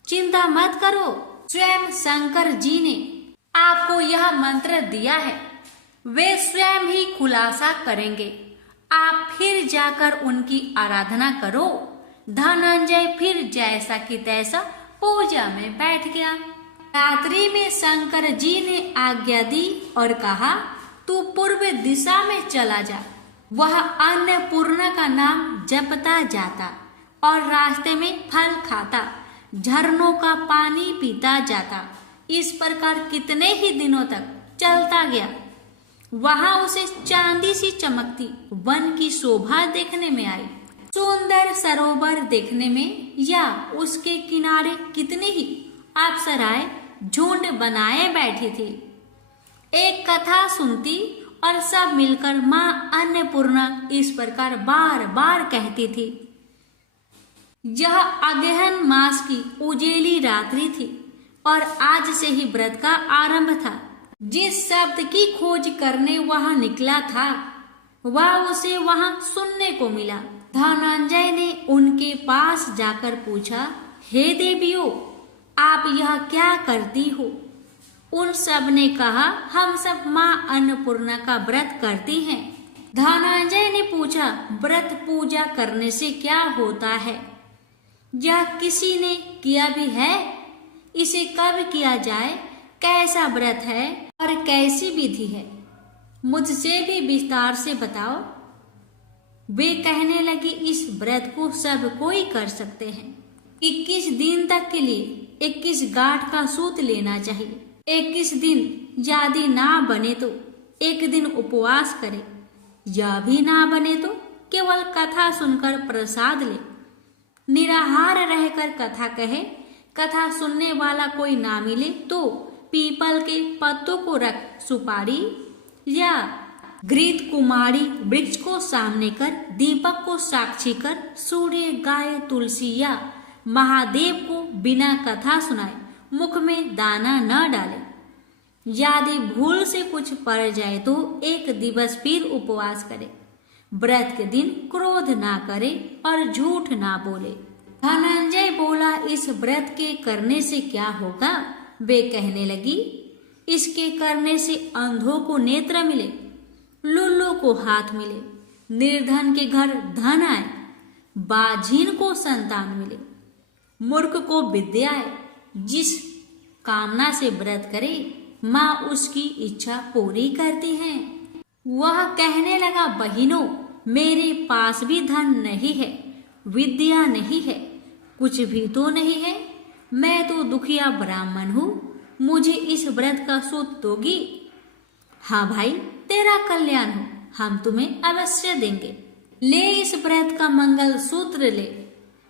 चिंता मत करो, स्वयं शंकर जी ने आपको यह मंत्र दिया है, वे स्वयं ही खुलासा करेंगे। आप फिर जाकर उनकी आराधना करो। धनंजय फिर जैसा कि तैसा पूजा में बैठ गया। रात्रि में शंकर जी ने आज्ञा दी और कहा, तू पूर्व दिशा में चला जा। वह अन्नपूर्णा का नाम जपता जाता और रास्ते में फल खाता, झरनों का पानी पीता जाता। इस प्रकार कितने ही दिनों तक चलता गया। वहां उसे चांदी सी चमकती वन की शोभा देखने में आई। सुंदर सरोवर देखने में या उसके किनारे कितनी ही अप्सराएं झुंड बनाए बैठी थी। एक कथा सुनती और सब मिलकर माँ अन्नपूर्णा इस प्रकार बार बार कहती थी। यह अगहन मास की उजेली रात्रि थी और आज से ही व्रत का आरंभ था। जिस शब्द की खोज करने वहां निकला था वह उसे वहां सुनने को मिला। धनंजय ने उनके पास जाकर पूछा, हे देवियों, आप यह क्या करती हो? उन सब ने कहा, हम सब माँ अन्नपूर्णा का व्रत करती हैं। धनंजय ने पूछा, व्रत पूजा करने से क्या होता है? यह किसी ने किया भी है? इसे कब किया जाए? कैसा व्रत है और कैसी विधि है? मुझसे भी विस्तार से बताओ। वे कहने लगी, इस व्रत को सब कोई कर सकते हैं। 21 दिन तक के लिए 21 गांठ का सूत लेना चाहिए। 21 दिन यदि ना बने तो एक दिन उपवास करे, या भी ना बने तो केवल कथा सुनकर प्रसाद ले। निराहार रहकर कथा कहे, कथा सुनने वाला कोई ना मिले तो पीपल के पत्तों को रख सुपारी या घृत कुमारी वृक्ष को सामने कर दीपक को साक्षी कर सूर्य, गाय, तुलसी या महादेव को बिना कथा सुनाए मुख में दाना न डाले। यदि भूल से कुछ पड़ जाए तो एक दिवस फिर उपवास करे। व्रत के दिन क्रोध ना करे और झूठ ना बोले। धनंजय बोला, इस व्रत के करने से क्या होगा? वे कहने लगी, इसके करने से अंधों को नेत्र मिले, लुल्लू को हाथ मिले, निर्धन के घर धन आए, बाझीन को संतान मिले, मूर्ख को विद्या आए। जिस कामना से व्रत करे माँ उसकी इच्छा पूरी करती है। वह कहने लगा, बहिनों, मेरे पास भी धन नहीं है, विद्या नहीं है, कुछ भी तो नहीं है। मैं तो दुखिया ब्राह्मण हूँ, मुझे इस व्रत का सूत दोगी? हाँ भाई, तेरा कल्याण हो, हम तुम्हें अवश्य देंगे। ले इस व्रत का मंगल सूत्र ले।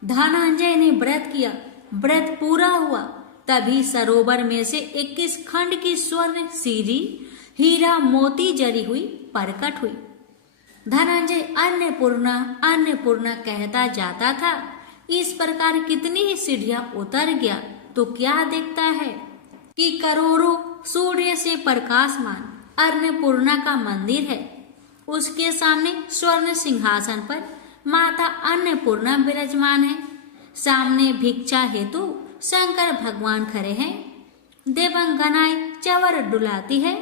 धनंजय ने व्रत किया। व्रत पूरा हुआ तभी सरोवर में से 21 खंड की स्वर्ण सीरी हीरा मोती जरी हुई प्रकट हुई। धनंजय अन्नपूर्णा अन्नपूर्णा कहता जाता था। इस प्रकार कितनी ही सीढ़ियां उतर गया तो क्या देखता है कि करोड़ों सूर्य से प्रकाशमान अन्नपूर्णा का मंदिर है। उसके सामने स्वर्ण सिंहासन पर माता अन्नपूर्णा विराजमान है। सामने भिक्षा हेतु शंकर भगवान खड़े हैं। देवंगनाएं चवर डुलाती है,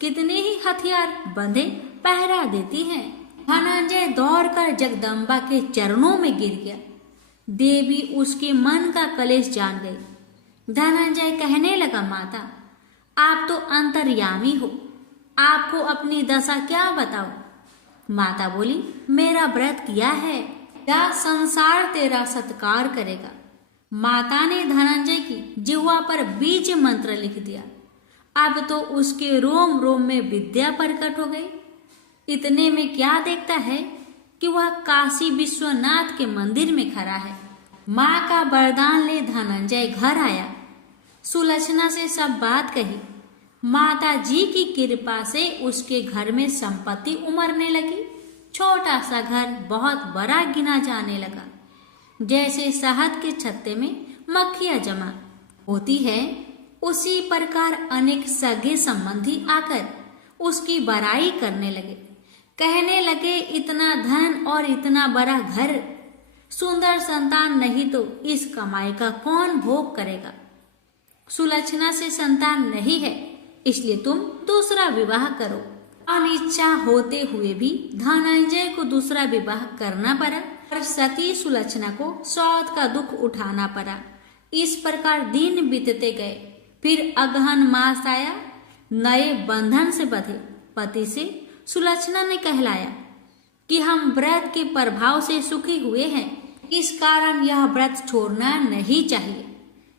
कितने ही हथियार बंधे पहरा देती हैं। धनंजय दौड़कर जगदम्बा के चरणों में गिर गया। देवी उसके मन का कलेश जान गई। धनंजय कहने लगा, माता, आप तो अंतर्यामी हो, आपको अपनी दशा क्या बताओ? माता बोली, मेरा व्रत किया है, क्या संसार तेरा सत्कार करेगा। माता ने धनंजय की जिह्वा पर बीज मंत्र लिख दिया। अब तो उसके रोम रोम में विद्या प्रकट हो गई। इतने में क्या देखता है कि वह काशी विश्वनाथ के मंदिर में खड़ा है। माँ का वरदान ले धनंजय घर आया। सुलक्षणा से सब बात कही। माता जी की कृपा से उसके घर में संपत्ति उमड़ने लगी। छोटा सा घर बहुत बड़ा गिना जाने लगा। जैसे शहद के छत्ते में मक्खियां जमा होती है, उसी प्रकार अनेक सगे संबंधी आकर उसकी बड़ाई करने लगे। कहने लगे, इतना धन और इतना बड़ा घर, सुंदर संतान नहीं तो इस कमाई का कौन भोग करेगा। सुलक्षणा से संतान नहीं है, इसलिए तुम दूसरा विवाह करो। अनिच्छा होते हुए भी धनंजय को दूसरा विवाह करना पड़ा और सती सुलक्षणा को सौत का दुख उठाना पड़ा। इस प्रकार दिन बीतते गए। फिर अगहन मास आया। नए बंधन से बंधे पति से सुलक्षणा ने कहलाया कि हम व्रत के प्रभाव से सुखी हुए हैं, इस कारण यह व्रत छोड़ना नहीं चाहिए।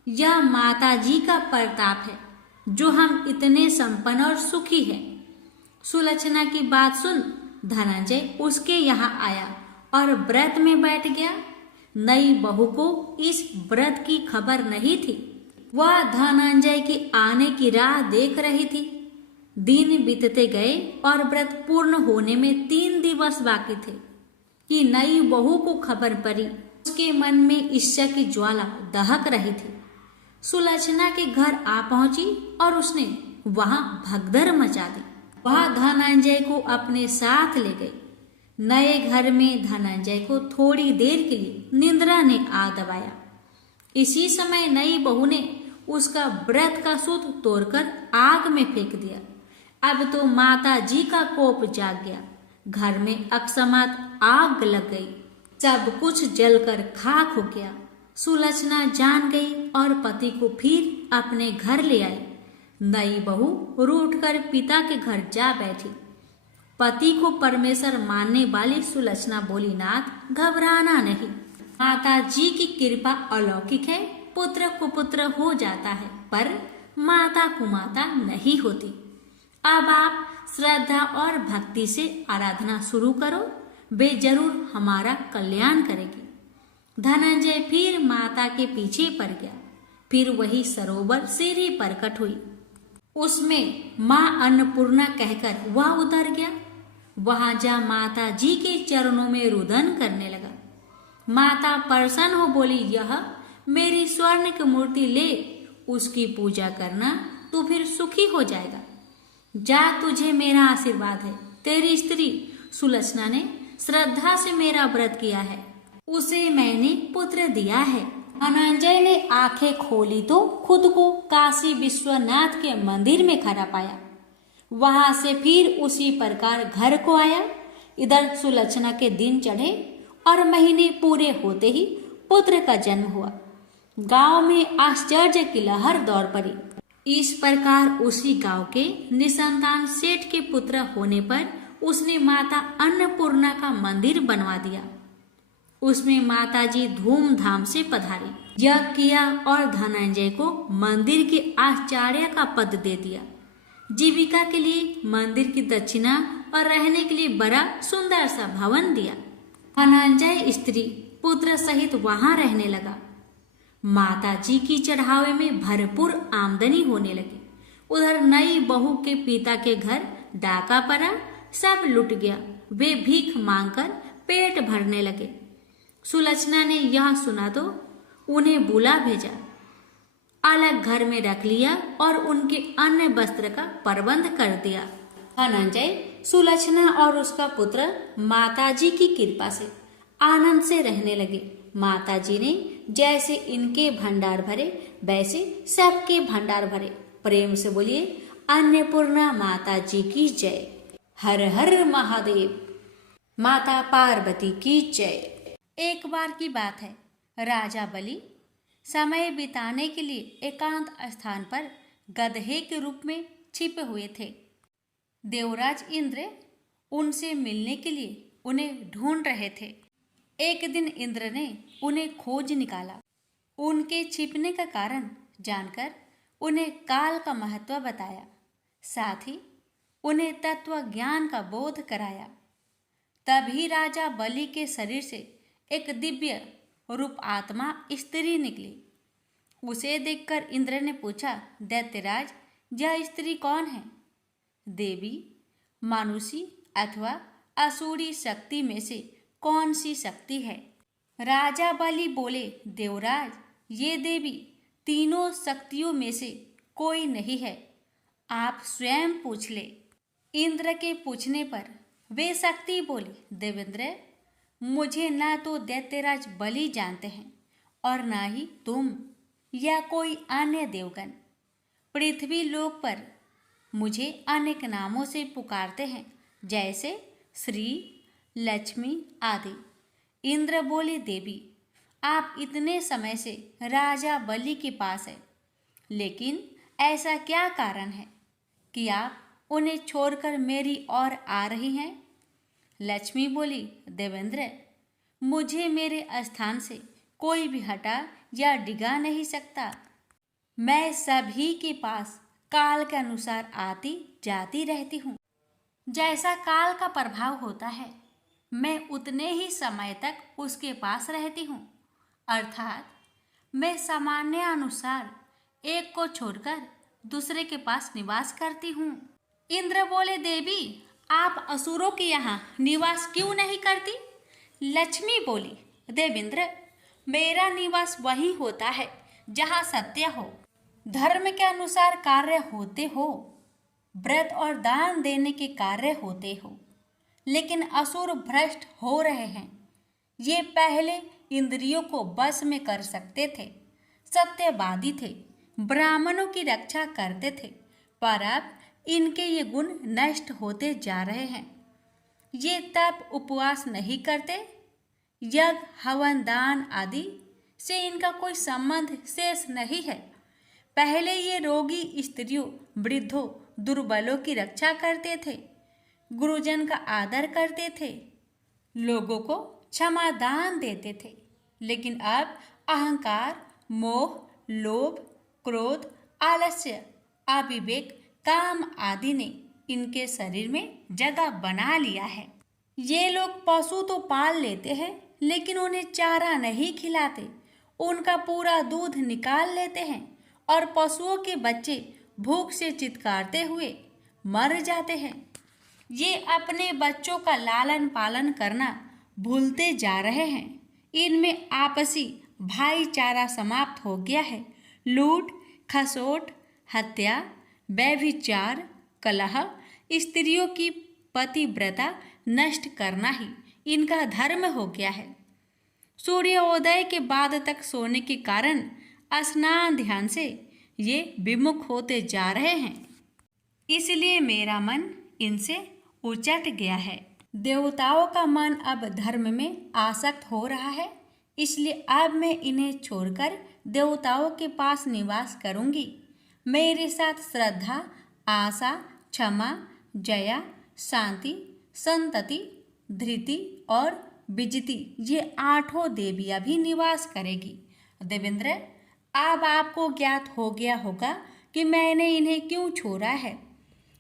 यह माता जी का प्रताप है जो हम इतने संपन्न और सुखी हैं। सुलक्षणा की बात सुन धनंजय उसके यहाँ आया और व्रत में बैठ गया। नई बहू को इस व्रत की खबर नहीं थी। वह धनंजय के आने की राह देख रही थी। दिन बीतते गए और व्रत पूर्ण होने में 3 दिवस बाकी थे कि नई बहू को खबर पड़ी। उसके मन में ईर्ष्या की ज्वाला दहक रही थी। सुलक्षणा के घर आ पहुंची और उसने वहां भगदड़ मचा दी। वह धनंजय को अपने साथ ले गई। नए घर में धनंजय को थोड़ी देर के लिए निद्रा ने आ दबाया। इसी समय नई बहू ने उसका व्रत का सूत तोड़कर आग में फेंक दिया। अब तो माता जी का कोप जाग गया। घर में अकस्मात आग लग गई। सब कुछ जलकर खाक हो गया। सुलक्षणा जान गई और पति को फिर अपने घर ले आई। नई बहू रूठ कर पिता के घर जा बैठी। पति को परमेश्वर मानने वाली सुलक्षणा बोली, नाथ घबराना नहीं, माता जी की कृपा अलौकिक है। पुत्र कुपुत्र हो जाता है पर माता कुमाता नहीं होती। अब आप श्रद्धा और भक्ति से आराधना शुरू करो, वे जरूर हमारा कल्याण करेगी। धनंजय फिर माता के पीछे पड़ गया। फिर वही सरोवर सीढ़ी पर कट हुई, उसमें माँ अन्नपूर्णा कहकर वह उतर गया। वहां जा माता जी के चरणों में रुदन करने लगा। माता प्रसन्न हो बोली, यह मेरी स्वर्ण की मूर्ति ले, उसकी पूजा करना, तू फिर सुखी हो जाएगा। जा, तुझे मेरा आशीर्वाद है। तेरी स्त्री सुलक्षणा ने श्रद्धा से मेरा व्रत किया है, उसे मैंने पुत्र दिया है। धनंजय ने आंखें खोली तो खुद को काशी विश्वनाथ के मंदिर में खड़ा पाया। वहां से फिर उसी प्रकार घर को आया। इधर सुलक्षणा के दिन चढ़े और महीने पूरे होते ही पुत्र का जन्म हुआ। गांव में आश्चर्य की लहर दौड़ पड़ी। इस प्रकार उसी गांव के निसंतान सेठ के पुत्र होने पर उसने माता अन्नपूर्णा का मंदिर बनवा दिया। उसमें माताजी धूमधाम से पधारी, यज्ञ किया और धनंजय को मंदिर के आचार्य का पद दे दिया। जीविका के लिए मंदिर की दक्षिणा और रहने के लिए बड़ा सुंदर सा भवन दिया। धनंजय स्त्री पुत्र सहित वहां रहने लगा। माताजी की चढ़ावे में भरपूर आमदनी होने लगी। उधर नई बहू के पिता के घर डाका पड़ा, सब लुट गया। वे भीख मांगकर पेट भरने लगे। सुलक्षणा ने यह सुना तो उन्हें बुला भेजा, अलग घर में रख लिया और उनके अन्य वस्त्र का प्रबंध कर दिया। धनंजय, सुलक्षणा और उसका पुत्र माताजी की कृपा से आनंद से रहने लगे। माताजी ने जैसे इनके भंडार भरे वैसे सबके भंडार भरे। प्रेम से बोलिए, अन्नपूर्णा माता जी की जय। हर हर महादेव। माता पार्वती की जय। एक बार की बात है, राजा बलि समय बिताने के लिए एकांत स्थान पर गधे के रूप में छिपे हुए थे। देवराज इंद्र उनसे मिलने के लिए उन्हें ढूंढ रहे थे। एक दिन इंद्र ने उन्हें खोज निकाला। उनके छिपने का कारण जानकर उन्हें काल का महत्व बताया, साथ ही उन्हें तत्व ज्ञान का बोध कराया। तभी राजा बलि के शरीर से एक दिव्य रूप आत्मा स्त्री निकली। उसे देखकर इंद्र ने पूछा, दैत्यराज, यह स्त्री कौन है? देवी, मानुषी अथवा असुरी शक्ति में से कौन सी शक्ति है? राजा बलि बोले, देवराज, ये देवी तीनों शक्तियों में से कोई नहीं है, आप स्वयं पूछ ले। इंद्र के पूछने पर वे शक्ति बोली, देवेंद्र, मुझे ना तो दैत्यराज बलि जानते हैं और ना ही तुम या कोई अन्य देवगण। पृथ्वी लोक पर मुझे अनेक नामों से पुकारते हैं, जैसे श्री, लक्ष्मी आदि। इंद्र बोले, देवी, आप इतने समय से राजा बलि के पास है, लेकिन ऐसा क्या कारण है कि आप उन्हें छोड़कर मेरी ओर आ रही हैं? लक्ष्मी बोली, देवेंद्र, मुझे मेरे स्थान से कोई भी हटा या डिगा नहीं सकता। मैं सभी के पास काल के अनुसार आती जाती रहती हूँ। जैसा काल का प्रभाव होता है, मैं उतने ही समय तक उसके पास रहती हूँ। अर्थात मैं सामान्य अनुसार एक को छोड़कर दूसरे के पास निवास करती हूँ। इंद्र बोले, देवी, आप असुरों के यहाँ निवास क्यों नहीं करती? लक्ष्मी बोली, देवेंद्र, मेरा निवास वहीं होता है जहाँ सत्य हो, धर्म के अनुसार कार्य होते हो, व्रत और दान देने के कार्य होते हो। लेकिन असुर भ्रष्ट हो रहे हैं। ये पहले इंद्रियों को बस में कर सकते थे, सत्यवादी थे, ब्राह्मणों की रक्षा करते थे, पर अब इनके ये गुण नष्ट होते जा रहे हैं। ये तप उपवास नहीं करते, यज्ञ हवन दान आदि से इनका कोई संबंध शेष नहीं है। पहले ये रोगी स्त्रियों, वृद्धों, दुर्बलों की रक्षा करते थे। गुरुजन का आदर करते थे, लोगों को क्षमादान देते थे। लेकिन अब अहंकार, मोह, लोभ, क्रोध, आलस्य, अविवेक, काम आदि ने इनके शरीर में जगह बना लिया है। ये लोग पशु तो पाल लेते हैं, लेकिन उन्हें चारा नहीं खिलाते। उनका पूरा दूध निकाल लेते हैं और पशुओं के बच्चे भूख से चित्कारते हुए मर जाते हैं। ये अपने बच्चों का लालन पालन करना भूलते जा रहे हैं। इनमें आपसी भाईचारा समाप्त हो गया है। लूट, खसोट, हत्या, व्यभिचार, कलह, स्त्रियों की पतिव्रता नष्ट करना ही इनका धर्म हो गया है। सूर्योदय के बाद तक सोने के कारण स्नान ध्यान से ये विमुख होते जा रहे हैं। इसलिए मेरा मन इनसे उचट गया है। देवताओं का मन अब धर्म में आसक्त हो रहा है, इसलिए अब मैं इन्हें छोड़कर देवताओं के पास निवास करूंगी। मेरे साथ श्रद्धा, आशा, क्षमा, जया, शांति, संतति, धृति और विजिति, ये 8 देवियां भी निवास करेगी। देवेंद्र, अब आपको ज्ञात हो गया होगा कि मैंने इन्हें क्यों छोड़ा है।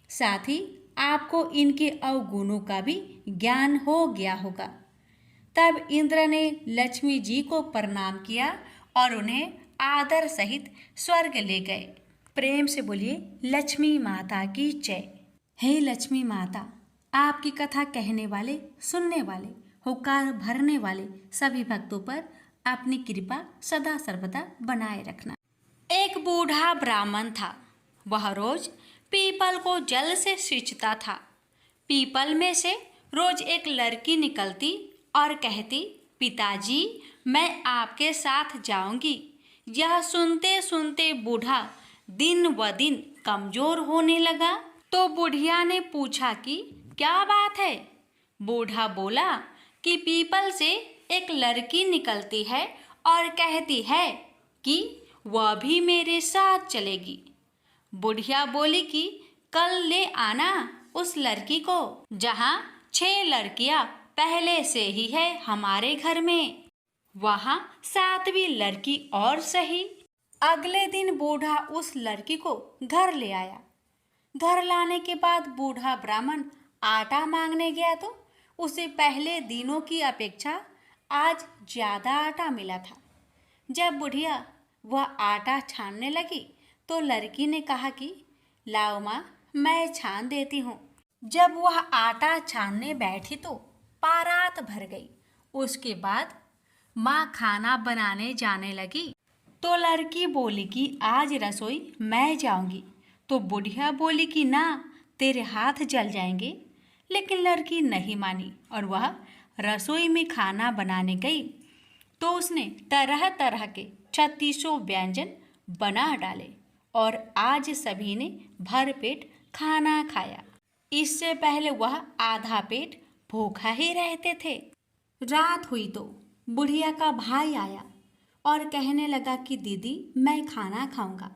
साथ ही आपको इनके अवगुणों का भी ज्ञान हो गया होगा। तब इंद्र ने लक्ष्मी जी को प्रणाम किया और उन्हें आदर सहित स्वर्ग ले गए। प्रेम से बोलिए लक्ष्मी माता की जय। हे लक्ष्मी माता, आपकी कथा कहने वाले, सुनने वाले, हुक्कार भरने वाले सभी भक्तों पर अपनी कृपा सदा सर्वदा बनाए रखना। एक बूढ़ा ब्राह्मण था। वह रोज पीपल को जल से सींचता था। पीपल में से रोज एक लड़की निकलती और कहती, पिताजी मैं आपके साथ जाऊंगी। यह सुनते सुनते बूढ़ा दिन व दिन कमजोर होने लगा। तो बुढ़िया ने पूछा कि क्या बात है। बूढ़ा बोला कि पीपल से एक लड़की निकलती है और कहती है कि वह भी मेरे साथ चलेगी। बुढ़िया बोली कि कल ले आना उस लड़की को, जहाँ 6 लड़कियां पहले से ही है हमारे घर में, वहाँ 7वीं लड़की और सही। अगले दिन बूढ़ा उस लड़की को घर ले आया। घर लाने के बाद बूढ़ा ब्राह्मण आटा मांगने गया तो उसे पहले दिनों की अपेक्षा आज ज़्यादा आटा मिला था। जब बुढ़िया वह आटा छानने लगी तो लड़की ने कहा कि लाओ माँ, मैं छान देती हूँ। जब वह आटा छानने बैठी तो पारात भर गई। उसके बाद माँ खाना बनाने जाने लगी तो लड़की बोली कि आज रसोई मैं जाऊंगी। तो बुढ़िया बोली कि ना, तेरे हाथ जल जाएंगे। लेकिन लड़की नहीं मानी और वह रसोई में खाना बनाने गई तो उसने तरह तरह के 36 व्यंजन बना डाले और आज सभी ने भरपेट खाना खाया। इससे पहले वह आधा पेट भूखा ही रहते थे। रात हुई तो बुढ़िया का भाई आया और कहने लगा कि दीदी मैं खाना खाऊंगा।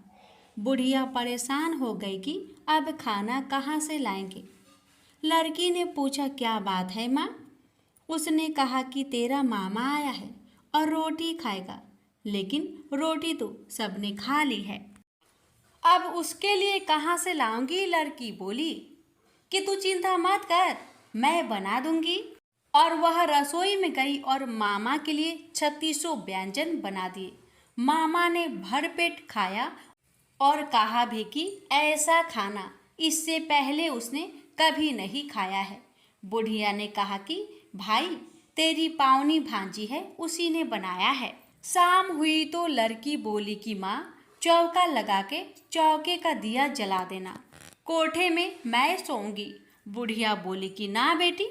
बुढ़िया परेशान हो गई कि अब खाना कहाँ से लाएंगे। लड़की ने पूछा क्या बात है माँ। उसने कहा कि तेरा मामा आया है और रोटी खाएगा, लेकिन रोटी तो सबने खा ली है, अब उसके लिए कहाँ से लाऊंगी। लड़की बोली कि तू चिंता मत कर, मैं बना दूंगी। और वह रसोई में गई और मामा के लिए 36 व्यंजन बना दिए। मामा ने भरपेट खाया और कहा भी कि ऐसा खाना इससे पहले उसने कभी नहीं खाया है। बुढ़िया ने कहा कि भाई तेरी पावनी भांजी है, उसी ने बनाया है। शाम हुई तो लड़की बोली कि माँ चौका लगा के चौके का दिया जला देना, कोठे में मैं सोऊंगी। बुढ़िया बोली कि ना बेटी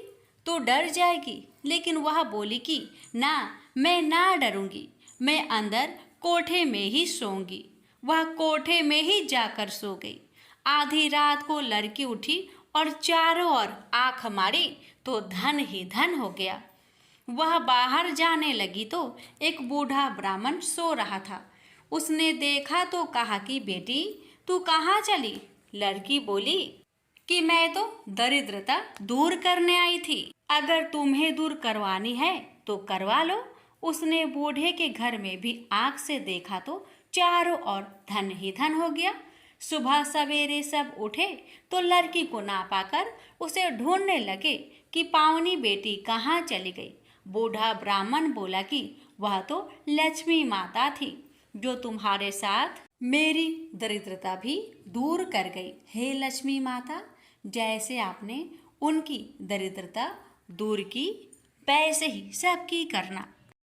तो डर जाएगी। लेकिन वह बोली कि ना, मैं ना डरूंगी, मैं अंदर कोठे में ही सोऊंगी। वह कोठे में ही जाकर सो गई। आधी रात को लड़की उठी और चारों ओर आंख मारी तो धन ही धन हो गया। वह बाहर जाने लगी तो एक बूढ़ा ब्राह्मण सो रहा था। उसने देखा तो कहा कि बेटी तू कहाँ चली। लड़की बोली कि मैं तो दरिद्रता दूर करने आई थी। अगर तुम्हें दूर करवानी है तो करवा लो। उसने बूढ़े के घर में भी आंख से देखा तो चारों ओर धन ही धन हो गया। सुबह सवेरे सब उठे तो लड़की को ना पाकर उसे ढूंढने लगे कि पावनी बेटी कहाँ चली गई। बूढ़ा ब्राह्मण बोला कि वह तो लक्ष्मी माता थी जो तुम्हारे साथ मेरी दरिद्रता भी दूर कर गई। हे लक्ष्मी माता, जैसे आपने उनकी दरिद्रता दूर की वैसे ही सबकी करना।